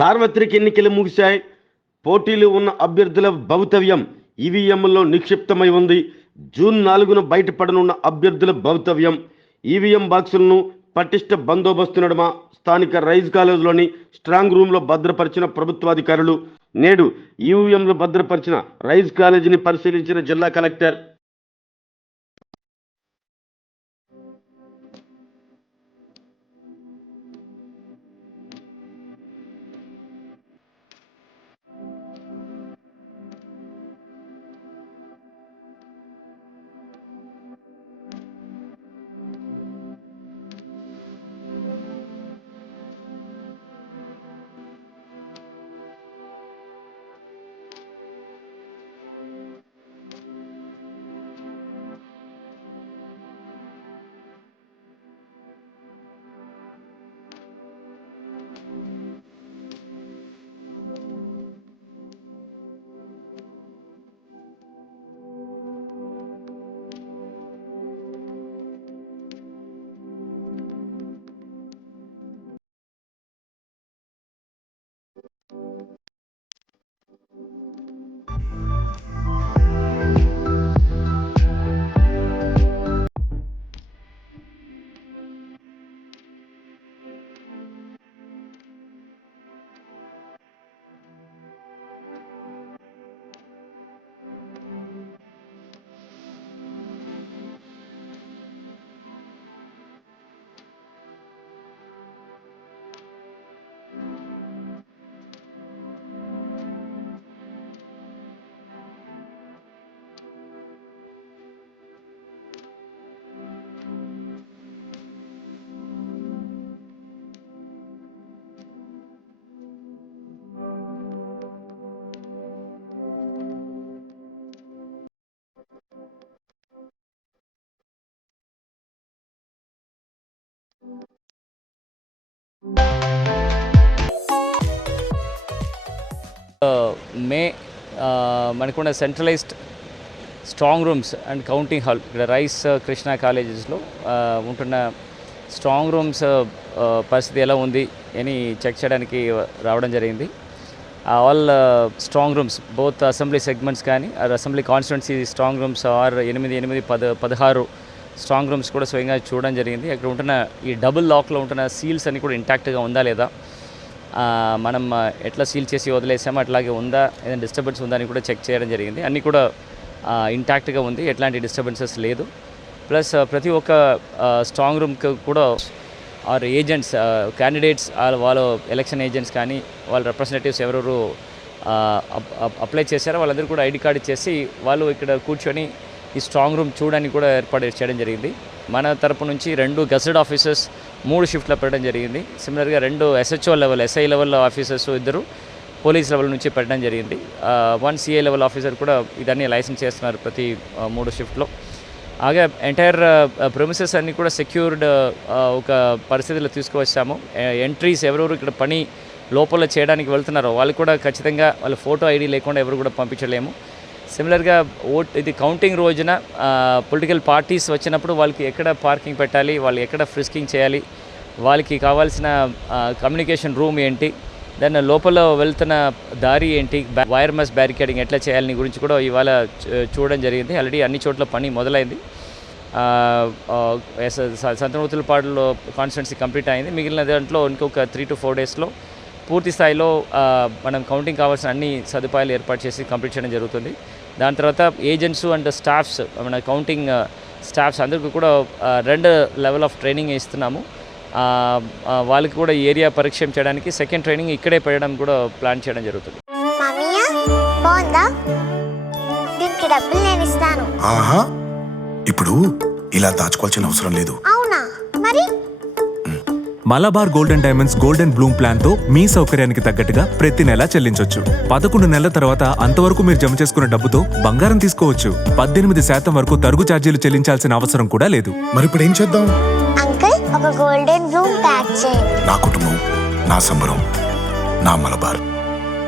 సార్వత్రిక ఎన్నికలు ముగిశాయి. పోటీలు ఉన్న అభ్యర్థుల భవితవ్యం ఈవీఎంలో నిక్షిప్తమై ఉంది. జూన్ 4న బయటపడనున్న అభ్యర్థుల భవితవ్యం. ఈవీఎం బాక్సులను పటిష్ట బందోబస్తు నడుమ స్థానిక రైజ్ కాలేజీలోని స్ట్రాంగ్ రూమ్లో భద్రపరిచిన ప్రభుత్వాధికారులు. నేడు ఈవీఎంలో భద్రపరిచిన రైజ్ కాలేజీని పరిశీలించిన జిల్లా కలెక్టర్. మే మనకున్న centralised strong rooms and counting hall ఇక్కడ రైస్ కృష్ణా కాలేజెస్లో ఉంటున్న స్ట్రాంగ్ రూమ్స్ పరిస్థితి ఎలా ఉంది అని చెక్ చేయడానికి రావడం జరిగింది. All strong rooms both assembly segments కానీ assembly constituency strong rooms 16 strong rooms కూడా స్వయంగా చూడడం జరిగింది. అక్కడ ఉంటున్న ఈ డబుల్ లాక్లో ఉంటున్న సీల్స్ అన్ని కూడా ఇంటాక్ట్గా ఉందా లేదా, మనం ఎట్లా సీల్ చేసి వదిలేసామో అట్లాగే ఉందా, ఏదైనా డిస్టర్బెన్స్ ఉందా అని కూడా చెక్ చేయడం జరిగింది. అన్నీ కూడా ఇంటాక్ట్గా ఉంది, ఎట్లాంటి డిస్టర్బెన్సెస్ లేదు. ప్లస్ ప్రతి ఒక్క స్ట్రాంగ్ రూమ్కి కూడా ఆర్ ఏజెంట్స్ క్యాండిడేట్స్ వాళ్ళు ఎలక్షన్ ఏజెంట్స్ కానీ వాళ్ళ రిప్రజెంటేటివ్స్ ఎవరెవరు అప్లై చేశారో వాళ్ళందరూ కూడా ఐడి కార్డు ఇచ్చేసి వాళ్ళు ఇక్కడ కూర్చొని ఈ స్ట్రాంగ్ రూమ్ చూడడానికి కూడా ఏర్పాటు చేయడం జరిగింది. మన తరపు నుంచి 2 గెజెట్ ఆఫీసర్స్ 3 షిఫ్ట్లో పెట్టడం జరిగింది. సిమిలర్గా 2 SHO level SI level officers 2 police level నుంచి పెట్టడం జరిగింది. 1 CA లెవెల్ ఆఫీసర్ కూడా ఇదన్నీ లైసెన్స్ చేస్తున్నారు ప్రతి 3 షిఫ్ట్లో. అలాగే ఎంటైర్ ప్రెమిసెస్ అన్నీ కూడా సెక్యూర్డ్ ఒక పరిస్థితిలో తీసుకువచ్చాము. ఎంట్రీస్ ఎవరెవరు ఇక్కడ పని లోపల చేయడానికి వెళ్తున్నారో వాళ్ళు కూడా ఖచ్చితంగా వాళ్ళ ఫోటో ఐడి లేకుండా ఎవరు కూడా పంపించలేము. సిమిలర్గా ఇది కౌంటింగ్ రోజున పొలిటికల్ పార్టీస్ వచ్చినప్పుడు వాళ్ళకి ఎక్కడ పార్కింగ్ పెట్టాలి, వాళ్ళు ఎక్కడ ఫ్రిస్కింగ్ చేయాలి, వాళ్ళకి కావాల్సిన కమ్యూనికేషన్ రూమ్ ఏంటి, దాని లోపల వెళ్తున్న దారి ఏంటి, వైర్ మెస్ బ్యారికేడింగ్ ఎట్లా చేయాలని గురించి కూడా ఇవాళ చూడడం జరిగింది. ఆల్రెడీ అన్ని చోట్ల పని మొదలైంది. సంతనూతులపాడులో కాన్స్టిట్యున్సీ కంప్లీట్ అయింది. మిగిలిన దాంట్లో ఇంకొక 3 to 4 డేస్లో పూర్తి స్థాయిలో మనం కౌంటింగ్ కావాల్సిన అన్ని సదుపాయాలు ఏర్పాటు చేసి కంప్లీట్ చేయడం జరుగుతుంది. దాని తర్వాత ఏజెంట్స్ అండ్ స్టాఫ్స్ మన కౌంటింగ్ స్టాఫ్స్ అందరికీ కూడా 2 లెవెల్ ఆఫ్ ట్రైనింగ్ ఇస్తున్నాము. వాళ్ళకి కూడా ఏరియా పరిచయం చేయడానికి సెకండ్ ట్రైనింగ్ ఇక్కడే పెట్టడం కూడా ప్లాన్ చేయడం జరుగుతుంది. ఇప్పుడు ఇలా దాచుకోవాల్సిన అవసరం లేదు. అవునా మరి Malabar golden diamonds golden Bloom plan తో మీ సౌకర్యానికి తగ్గట్టుగా ప్రతి నెల చెల్లించొచ్చు. 11 నెలల తర్వాత అంతవరకు మీరు జమ చేసుకున్న డబ్బుతో బంగారం తీసుకోవచ్చు. 18% వరకు తరుగు ఛార్జీలు చెల్లించాల్సిన అవసరం కూడా లేదు. మరి ఇప్పుడు ఏం చేద్దాం? అంకుల్ ఒక గోల్డెన్ బ్లూమ్ ప్యాక్ చేయండి. నా కుటుంబం, నా సంబరం, నా మలబార్.